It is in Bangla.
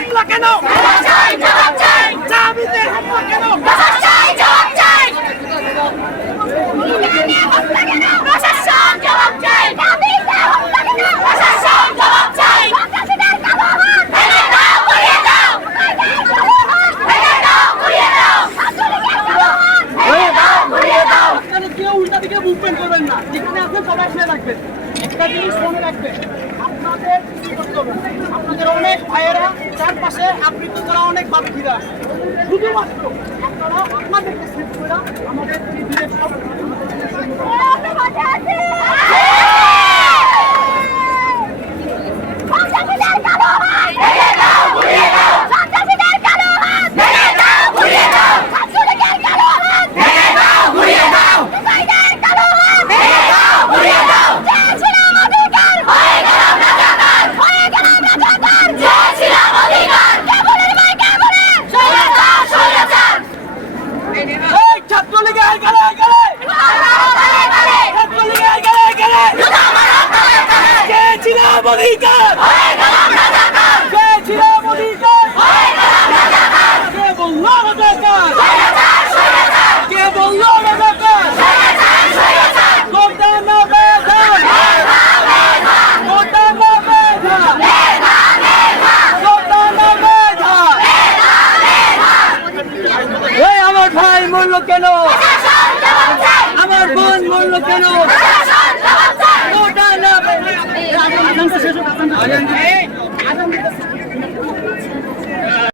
হামলা কেন? চাবিতে হামলা কেন? মুভমেন্ট করবেন না। যেখানে আছেন সবাই শুয়ে রাখবেন একটা জিনিস মনে রাখবেন, আপনাদের? আপনাদের অনেক চারপাশে আবৃত করা অনেক বান্ধবীরা শুধুমাত্র আপনারা আপনাদেরকে সেভ করে আমাদের কেন? আমার বোন মরলো কেন? 아니, 아니.